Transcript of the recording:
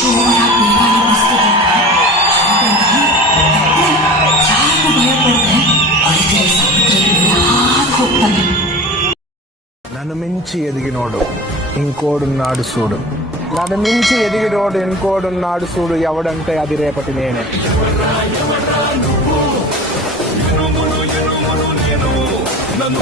ಜೋರಾಗಿ ಬೇಗನೆ ಬಸ್ತಿದ್ದಾಗ ಯಾರಿಗೂ ಭಯಪಡದೆ ಅಳಿದ್ರೆ ಸಮುದ್ರದಲ್ಲಿ ಹಾದು ಹೋಗ್ತಾನೆ. నన్ను మించి ఎదిగినోడు ఇంకోడున్నాడు చూడు. నన్ను మించి ఎదిగినోడు ఇంకోడున్నాడు చూడు. ఎవడంటే అది రేపటి నేనే. నన్ను